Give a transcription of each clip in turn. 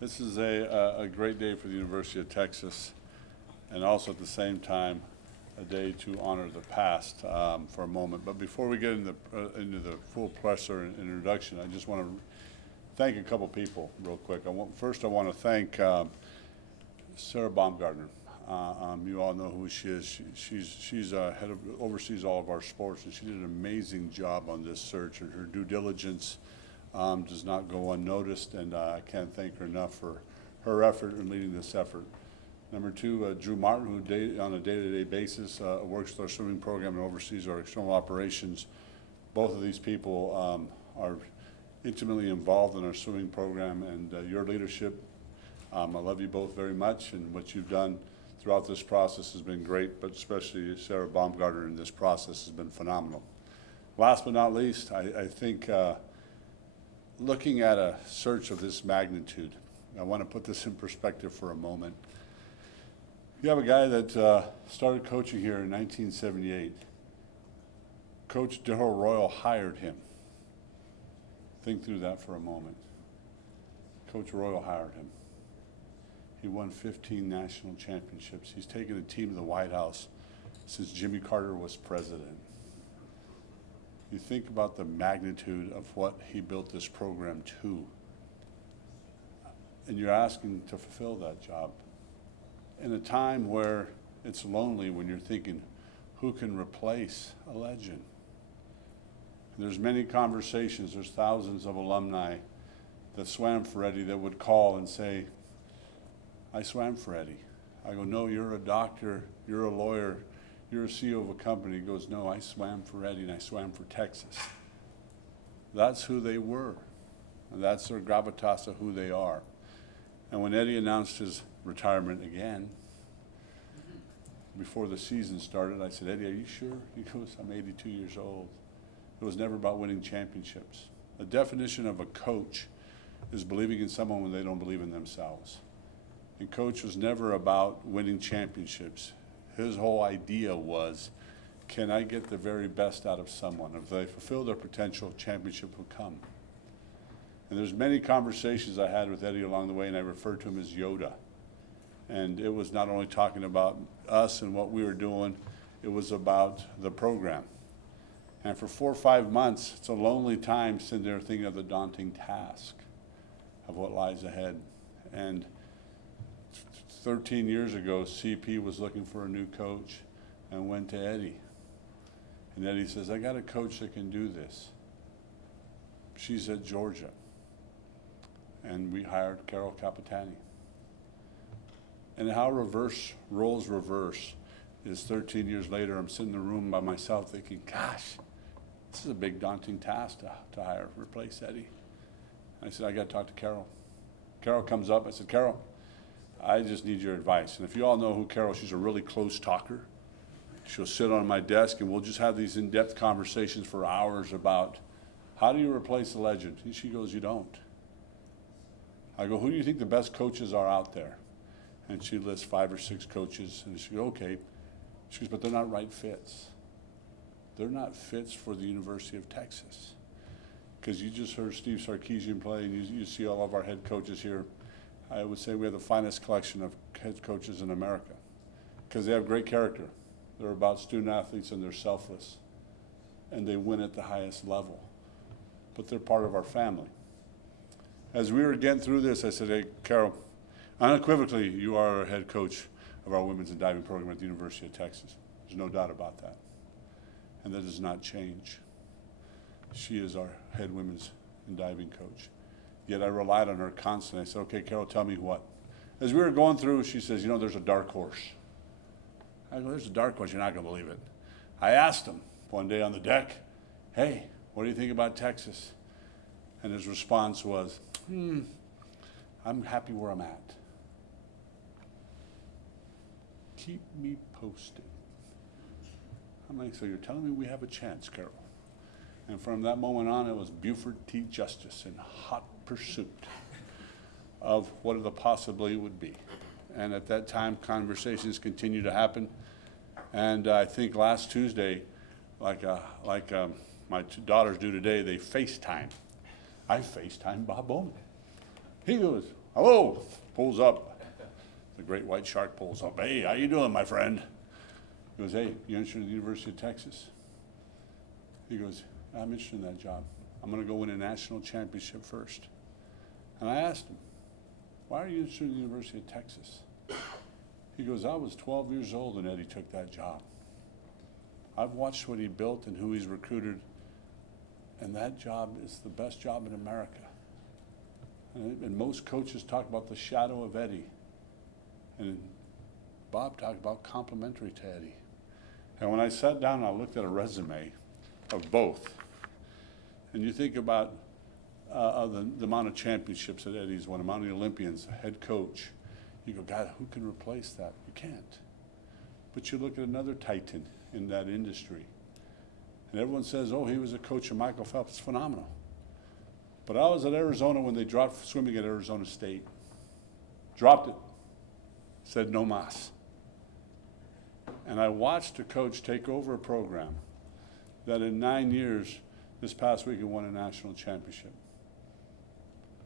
This is a great day for the University of Texas, and also at the same time, a day to honor the past for a moment. But before we get into the full presser introduction, I just want to thank a couple people real quick. First, I want to thank Sarah Baumgartner. You all know who she is. She's head of, oversees all of our sports, and she did an amazing job on this search. And her due diligence does not go unnoticed, and I can't thank her enough for her effort in leading this effort. Number two, Drew Martin, who on a day-to-day basis works with our swimming program and oversees our external operations. Both of these people are intimately involved in our swimming program, and your leadership, I love you both very much, and what you've done throughout this process has been great, but especially Sarah Baumgartner in this process has been phenomenal. Last but not least, I think looking at a search of this magnitude, I want to put this in perspective for a moment. You have a guy that started coaching here in 1978. Coach Darrell Royal hired him. Think through that for a moment. Coach Royal hired him. He won 15 national championships. He's taken a team to the White House since Jimmy Carter was president. You think about the magnitude of what he built this program to, and you're asking to fulfill that job in a time where it's lonely when you're thinking, who can replace a legend? There's many conversations, there's thousands of alumni that swam for Eddie that would call and say, I swam for Eddie. I go, no, you're a doctor, you're a lawyer, you're a CEO of a company. He goes, no, I swam for Eddie and I swam for Texas. That's who they were. And that's their gravitas of who they are. And when Eddie announced his retirement again, before the season started, I said, Eddie, are you sure? He goes, I'm 82 years old. It was never about winning championships. The definition of a coach is believing in someone when they don't believe in themselves. And coach was never about winning championships. His whole idea was, can I get the very best out of someone? If they fulfill their potential, championship will come. And there's many conversations I had with Eddie along the way, and I referred to him as Yoda. And it was not only talking about us and what we were doing, it was about the program. And for 4 or 5 months, it's a lonely time sitting there thinking of the daunting task of what lies ahead. And 13 years ago, CP was looking for a new coach and went to Eddie. And Eddie says, I got a coach that can do this. She's at Georgia. And we hired Carol Capitani. And how roles reverse is 13 years later, I'm sitting in the room by myself thinking, gosh, this is a big daunting task to hire, replace Eddie. And I said, I got to talk to Carol. Carol comes up, I said, Carol, I just need your advice. And if you all know who Carol, she's a really close talker. She'll sit on my desk and we'll just have these in-depth conversations for hours about how do you replace a legend? And she goes, you don't. I go, who do you think the best coaches are out there? And she lists 5 or 6 coaches, and she goes, okay. She goes, but they're not right fits. They're not fits for the University of Texas. Because you just heard Steve Sarkisian play, and you see all of our head coaches here. I would say we have the finest collection of head coaches in America because they have great character. They're about student athletes and they're selfless, and they win at the highest level. But they're part of our family. As we were getting through this, I said, hey, Carol, unequivocally, you are our head coach of our women's and diving program at the University of Texas. There's no doubt about that. And that does not change. She is our head women's and diving coach. Yet I relied on her constantly. I said, okay, Carol, tell me what. As we were going through, she says, you know, there's a dark horse. I go, there's a dark horse, you're not gonna believe it. I asked him one day on the deck, hey, what do you think about Texas? And his response was, I'm happy where I'm at. Keep me posted. I'm like, so you're telling me we have a chance, Carol? And from that moment on, it was Buford T. Justice in hot pursuit of what the possibility would be. And at that time, conversations continued to happen. And I think last Tuesday, like my 2 daughters do today, they FaceTime. I FaceTime Bob Bowman. He goes, Hello, pulls up. The great white shark pulls up. Hey, how you doing, my friend? He goes, hey, you interested in the University of Texas? He goes, I'm interested in that job. I'm going to go win a national championship first. And I asked him, why are you interested in the University of Texas? He goes, I was 12 years old when Eddie took that job. I've watched what he built and who he's recruited, and that job is the best job in America. And most coaches talk about the shadow of Eddie. And Bob talked about complimentary to Eddie. And when I sat down and I looked at a resume of both, and you think about the amount of championships that Eddie's won, amount of Olympians, head coach, you go, God, who can replace that? You can't. But you look at another titan in that industry, and everyone says, oh, he was a coach of Michael Phelps. It's phenomenal. But I was at Arizona when they dropped swimming at Arizona State. Dropped it. Said no mas. And I watched a coach take over a program that in 9 years, this past week, he won a national championship.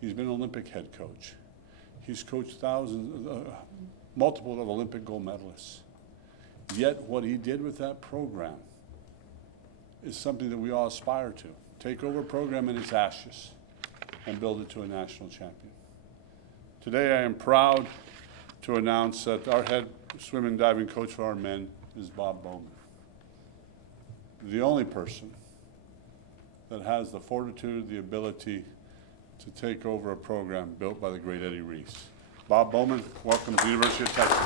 He's been an Olympic head coach. He's coached thousands, multiple of Olympic gold medalists. Yet what he did with that program is something that we all aspire to. Take over a program in its ashes and build it to a national champion. Today I am proud to announce that our head swimming and diving coach for our men is Bob Bowman. The only person that has the fortitude, the ability to take over a program built by the great Eddie Reese. Bob Bowman, welcome to the University of Texas.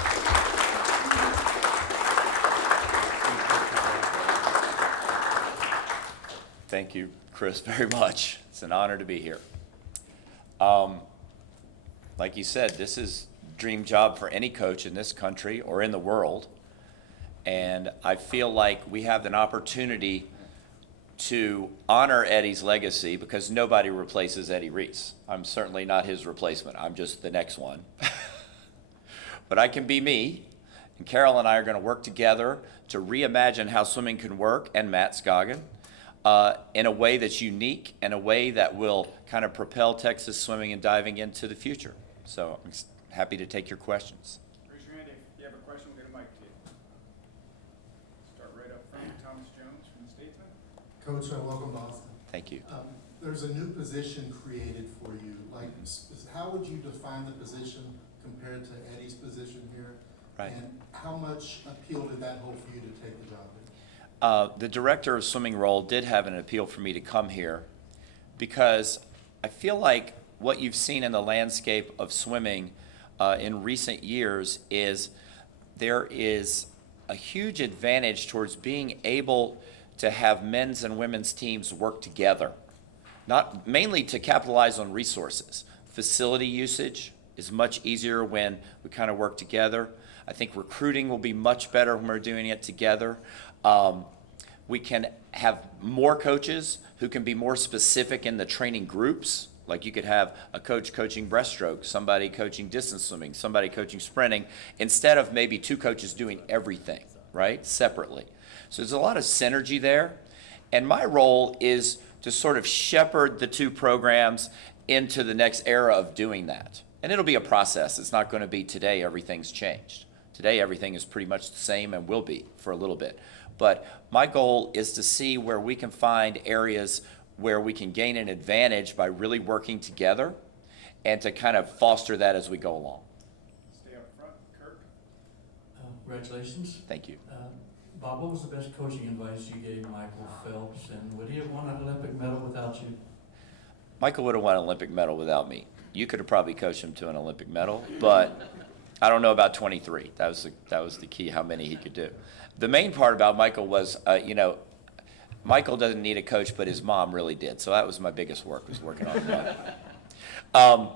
Thank you, Chris, very much. It's an honor to be here. Like you said, this is a dream job for any coach in this country or in the world. And I feel like we have an opportunity to honor Eddie's legacy because nobody replaces Eddie Reese. I'm certainly not his replacement. I'm just the next one. But I can be me, and Carol and I are going to work together to reimagine how swimming can work, and Matt Scoggin, in a way that's unique and a way that will kind of propel Texas swimming and diving into the future. So I'm happy to take your questions. Raise your hand if you have a question. We'll get a mic to you. Start right up front. Thomas Jones from the Statesman. Coach, welcome, Boston. Thank you. There's a new position created for you. Like, how would you define the position compared to Eddie's position here? Right. And how much appeal did that hold for you to take the job? The director of swimming role did have an appeal for me to come here because I feel like what you've seen in the landscape of swimming in recent years is there is a huge advantage towards being able to have men's and women's teams work together, not mainly to capitalize on resources. Facility usage is much easier when we kind of work together. I think recruiting will be much better when we're doing it together. We can have more coaches who can be more specific in the training groups. Like you could have a coach coaching breaststroke, somebody coaching distance swimming, somebody coaching sprinting, instead of maybe two coaches doing everything, right, separately. So there's a lot of synergy there. And my role is to sort of shepherd the two programs into the next era of doing that. And it'll be a process. It's not going to be today everything's changed. Today everything is pretty much the same and will be for a little bit. But my goal is to see where we can find areas where we can gain an advantage by really working together and to kind of foster that as we go along. Stay up front. Kirk. Congratulations. Thank you. Bob, what was the best coaching advice you gave Michael Phelps, and would he have won an Olympic medal without you? Michael would have won an Olympic medal without me. You could have probably coached him to an Olympic medal, but I don't know about 23. That was the key, how many he could do. The main part about Michael was, Michael doesn't need a coach, but his mom really did. So that was my biggest work, was working on his mom.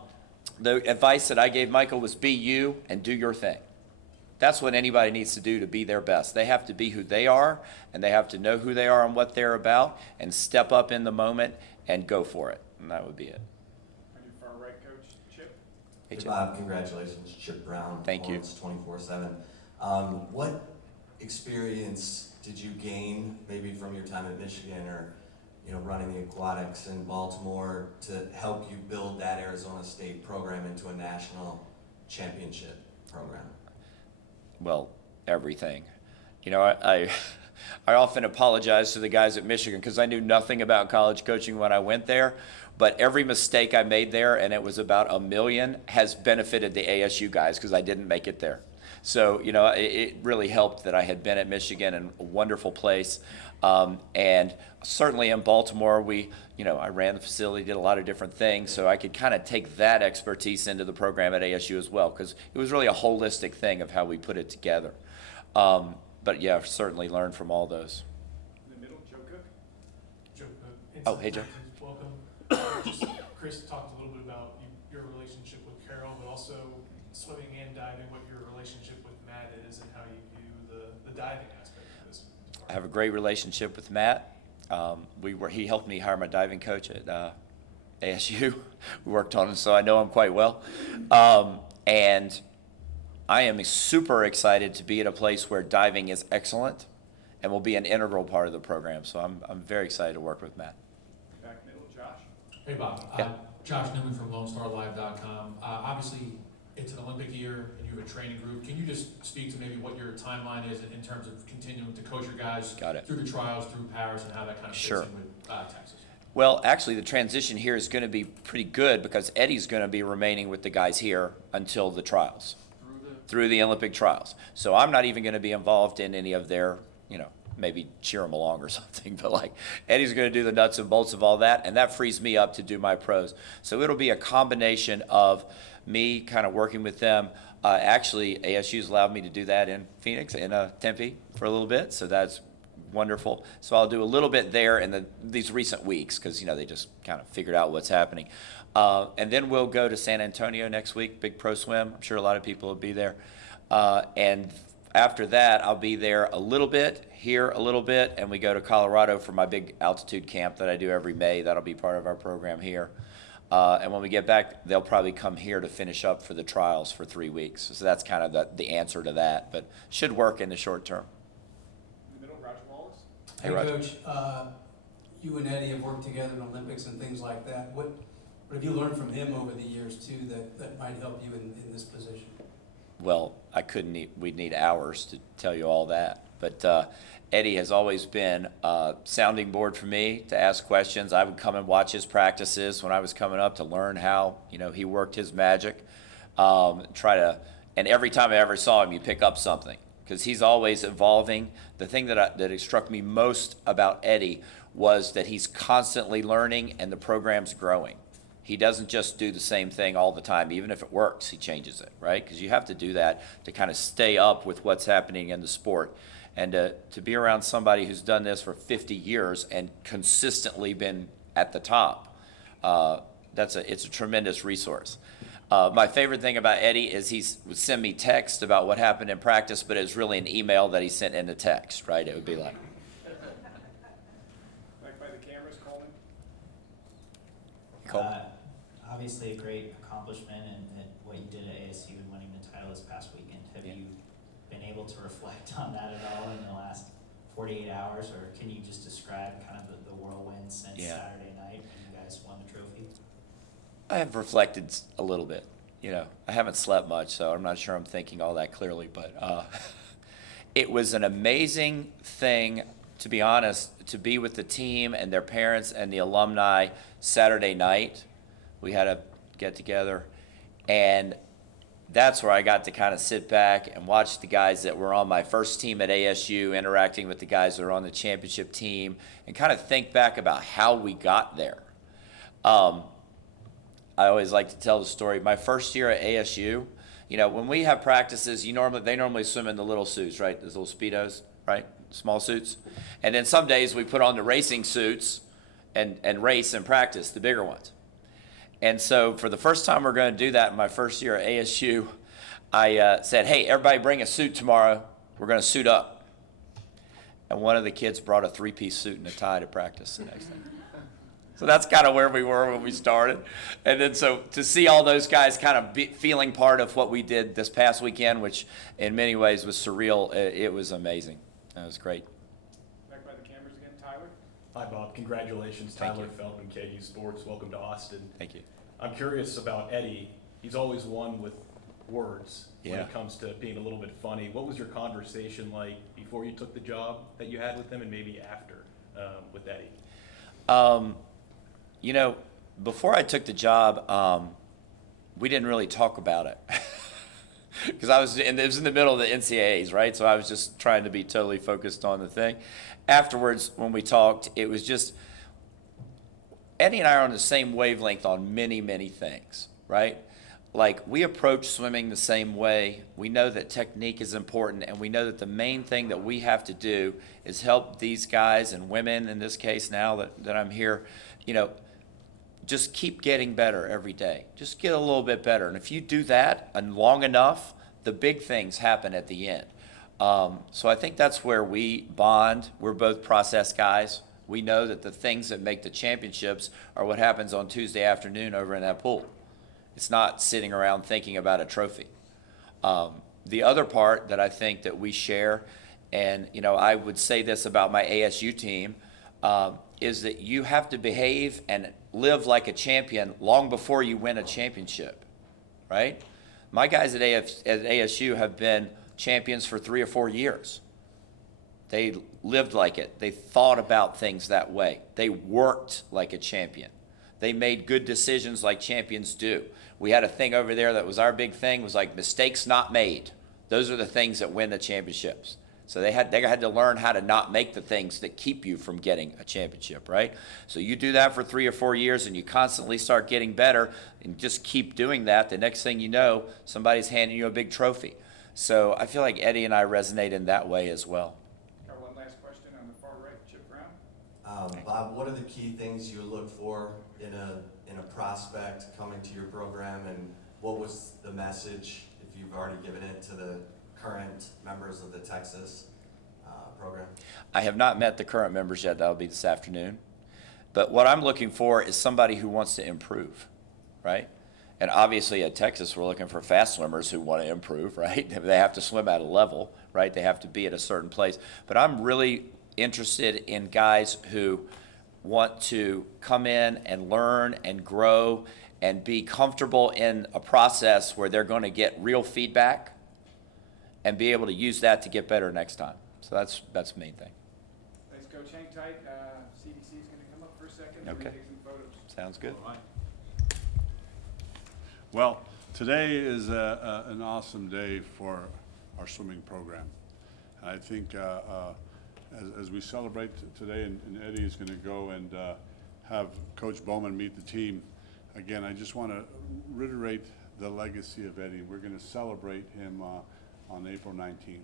The advice that I gave Michael was be you and do your thing. That's what anybody needs to do to be their best. They have to be who they are, and they have to know who they are and what they're about, and step up in the moment and go for it. And that would be it. On your far right, Coach Chip. Hey, Hey Chip. Bob, congratulations, Chip Brown. Thank you. 24/7. What experience did you gain maybe from your time at Michigan or running the aquatics in Baltimore to help you build that Arizona State program into a national championship program? Well, everything. I often apologize to the guys at Michigan because I knew nothing about college coaching when I went there, but every mistake I made there, and it was about $1 million, has benefited the ASU guys because I didn't make it there. So, it really helped that I had been at Michigan, and a wonderful place. And certainly in Baltimore, I ran the facility, did a lot of different things, so I could kind of take that expertise into the program at ASU as well, because it was really a holistic thing of how we put it together. But yeah, I've certainly learned from all those. In the middle, Joe Cook. Joe Cook. Oh, hey, Joe. Welcome. Just, Chris talked a little bit about your relationship with Carol, but also swimming and diving, what your relationship with Matt is and how you view the diving aspect of this. I have a great relationship with Matt. He helped me hire my diving coach at ASU. We worked on him, so I know him quite well. And I am super excited to be at a place where diving is excellent and will be an integral part of the program. So I'm very excited to work with Matt. Back middle, Josh. Hey, Bob. Yeah. Josh Newman from LoneStarLive.com. Obviously, it's an Olympic year, and you have a training group. Can you just speak to maybe what your timeline is in terms of continuing to coach your guys through the trials, through Paris, and how that kind of fits in with Texas? Well, actually, the transition here is going to be pretty good because Eddie's going to be remaining with the guys here until the trials, through the Olympic trials. So I'm not even going to be involved in any of their, maybe cheer them along or something, but like Eddie's going to do the nuts and bolts of all that, and that frees me up to do my pros. So it'll be a combination of me kind of working with them. Actually, ASU's allowed me to do that in Phoenix, in Tempe for a little bit, so that's wonderful. So I'll do a little bit there in these recent weeks because, they just kind of figured out what's happening. And then we'll go to San Antonio next week, big pro swim. I'm sure a lot of people will be there. And after that, I'll be there a little bit, here a little bit, and we go to Colorado for my big altitude camp that I do every May. That'll be part of our program here. And when we get back, they'll probably come here to finish up for the trials for 3 weeks. So that's kind of the answer to that, but should work in the short term. In the middle, Roger Wallace. Hey, Roger. Coach, you and Eddie have worked together in Olympics and things like that. What have you learned from him over the years too that might help you in this position? Well, we'd need hours to tell you all that. But Eddie has always been a sounding board for me to ask questions. I would come and watch his practices when I was coming up to learn how, he worked his magic. And every time I ever saw him, you pick up something because he's always evolving. The thing that struck me most about Eddie was that he's constantly learning and the program's growing. He doesn't just do the same thing all the time. Even if it works, he changes it, right? Because you have to do that to kind of stay up with what's happening in the sport. And to be around somebody who's done this for 50 years and consistently been at the top, it's a tremendous resource. My favorite thing about Eddie is he would send me text about what happened in practice, but it's really an email that he sent in the text, right? It would be like. Back by the cameras, Coleman. Obviously a great accomplishment and what you did at ASU and winning the title this past weekend. Have you been able to reflect on that at all in the last 48 hours, or can you just describe kind of the whirlwind since Saturday night when you guys won the trophy? I have reflected a little bit. I haven't slept much, so I'm not sure I'm thinking all that clearly, but it was an amazing thing, to be honest, to be with the team and their parents and the alumni Saturday night. We had a get-together, and that's where I got to kind of sit back and watch the guys that were on my first team at ASU interacting with the guys that are on the championship team and kind of think back about how we got there. I always like to tell the story. My first year at ASU, when we have practices, they normally swim in the little suits, right? Those little Speedos, right? Small suits. And then some days we put on the racing suits and race and practice, the bigger ones. And so for the first time we're going to do that in my first year at ASU, I said, hey, everybody bring a suit tomorrow. We're going to suit up. And one of the kids brought a 3-piece suit and a tie to practice the next day. So that's kind of where we were when we started. And then so to see all those guys kind of feeling part of what we did this past weekend, which in many ways was surreal, it was amazing. It was great. Back by the cameras again, Tyler. Hi, Bob. Congratulations, Thank Tyler you. Phelps and KVUE Sports. Welcome to Austin. Thank you. I'm curious about Eddie. He's always one with words when Yeah. it comes to being a little bit funny. What was your conversation like before you took the job that you had with him, and maybe after with Eddie? You know, before I took the job, we didn't really talk about it. Because it was in the middle of the NCAAs, right? So I was just trying to be totally focused on the thing. Afterwards, when we talked, it was just, Eddie and I are on the same wavelength on many, many things, right? Like, we approach swimming the same way. We know that technique is important, and we know that the main thing that we have to do is help these guys and women, in this case now that I'm here, you know, just keep getting better every day. Just get a little bit better. And if you do that and long enough, the big things happen at the end. So I think that's where we bond. We're both process guys. We know that the things that make the championships are what happens on Tuesday afternoon over in that pool. It's not sitting around thinking about a trophy. The other part that I think that we share, and you know, I would say this about my ASU team, is that you have to behave and live like a champion long before you win a championship, right? My guys at ASU have been champions for 3 or 4 years. They lived like it. They thought about things that way. They worked like a champion. They made good decisions like champions do. We had a thing over there that was our big thing, was like mistakes not made. Those are the things that win the championships. So they had to learn how to not make the things that keep you from getting a championship, right? So you do that for 3 or 4 years and you constantly start getting better and just keep doing that. The next thing you know, somebody's handing you a big trophy. So I feel like Eddie and I resonate in that way as well. Got one last question on the far right, Chip Brown. Bob, what are the key things you look for in a prospect coming to your program, and what was the message, if you've already given it, to the current members of the Texas program? I have not met the current members yet. That'll be this afternoon. But what I'm looking for is somebody who wants to improve, right? And obviously at Texas, we're looking for fast swimmers who want to improve, right? They have to swim at a level, right? They have to be at a certain place. But I'm really interested in guys who want to come in and learn and grow and be comfortable in a process where they're going to get real feedback and be able to use that to get better next time. So that's the main thing. Thanks, Coach. Hang tight. CDC is going to come up for a second. We're Okay. going to take some photos. Sounds good. Well, today is an awesome day for our swimming program. I think as we celebrate today, and Eddie is going to go and have Coach Bowman meet the team, again, I just want to reiterate the legacy of Eddie. We're going to celebrate him on April 19th.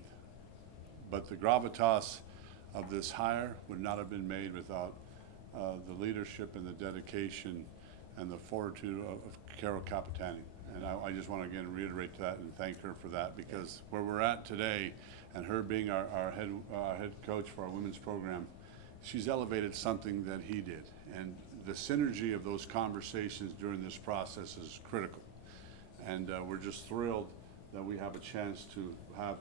But the gravitas of this hire would not have been made without the leadership and the dedication and the fortitude of Carol Capitani. And I just want to again reiterate that and thank her for that, because where we're at today and her being our head coach for our women's program, she's elevated something that he did. And the synergy of those conversations during this process is critical. And we're just thrilled that we have a chance to have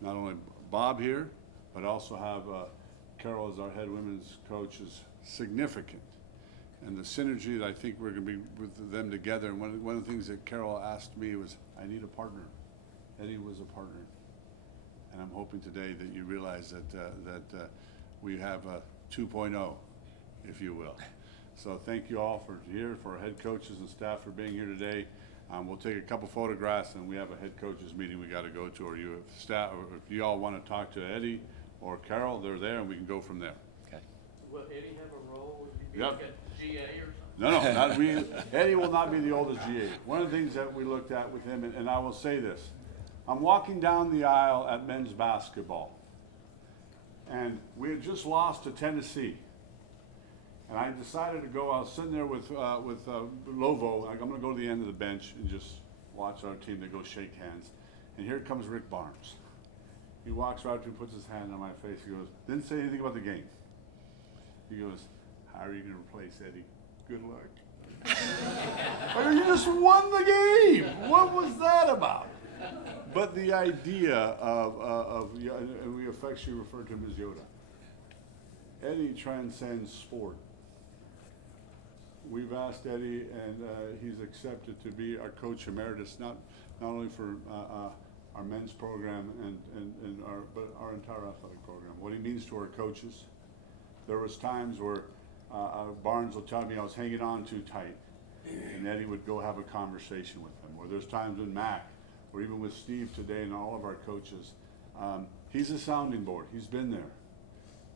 not only Bob here, but also have Carol as our head women's coach is significant. And the synergy that I think we're going to be with them together. And one of the things that Carol asked me was, I need a partner. Eddie was a partner. And I'm hoping today that you realize that we have a 2.0, if you will. So thank you all for here, for our head coaches and staff for being here today. We'll take a couple photographs, and we have a head coaches meeting we got to go to. Or you staff, or if you all want to talk to Eddie or Carol, they're there, and we can go from there. Okay. Will Eddie have a role? Would he be Yep. like a GA or something? No, not we. Eddie will not be the oldest GA. One of the things that we looked at with him, and I will say this, I'm walking down the aisle at men's basketball, and we had just lost to Tennessee. And I decided to go. I was sitting there with Lovo. I'm going to go to the end of the bench and just watch our team. They go shake hands. And here comes Rick Barnes. He walks right up to me, puts his hand on my face. He goes, didn't say anything about the game. He goes, how are you going to replace Eddie? Good luck. I go, you just won the game. What was that about? But the idea of and we affectionately refer to him as Yoda. Eddie transcends sport. We've asked Eddie, and he's accepted to be our coach emeritus, not only for our men's program but our entire athletic program. What he means to our coaches. There was times where Barnes will tell me I was hanging on too tight, and Eddie would go have a conversation with him. Or there's times when Mac, or even with Steve today and all of our coaches, he's a sounding board. He's been there.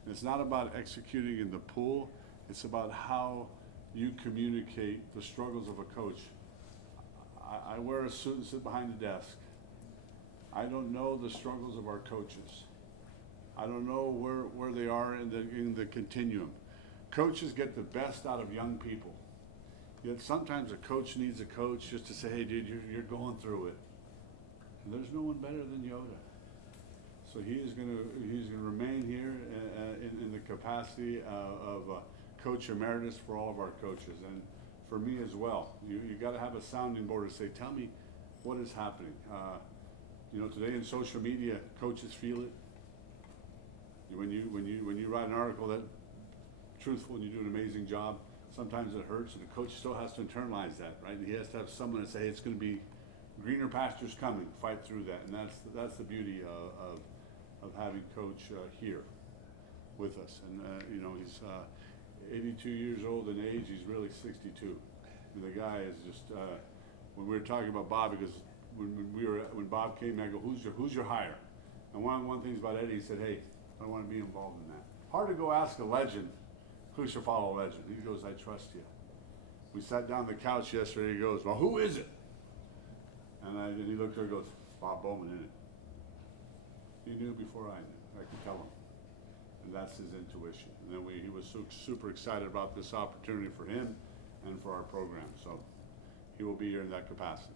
And it's not about executing in the pool. It's about how you communicate the struggles of a coach. I wear a suit and sit behind the desk. I don't know the struggles of our coaches. I don't know where they are in the continuum. Coaches get the best out of young people. Yet sometimes a coach needs a coach just to say, hey dude, you're going through it. And there's no one better than Yoda. So he's gonna remain here in the capacity of coach emeritus for all of our coaches, and for me as well. You got to have a sounding board to say, tell me what is happening. You know, today in social media, coaches feel it. When you write an article that's truthful and you do an amazing job, sometimes it hurts, and the coach still has to internalize that, right? And he has to have someone to say, hey, it's going to be greener pastures coming. Fight through that, and that's the beauty of having Coach here with us. And you know, he's 82 years old in age. He's really 62. And the guy is just. When we were talking about Bob, because when Bob came, I go, who's your hire? And one of the things about Eddie, he said, hey, I want to be involved in that. Hard to go ask a legend who should follow a legend. He goes, I trust you. We sat down on the couch yesterday. He goes, well, who is it? And he looked at her and goes, Bob Bowman, isn't it? He knew before I knew. I could tell him. And that's his intuition. And then he was super excited about this opportunity for him and for our program. So he will be here in that capacity.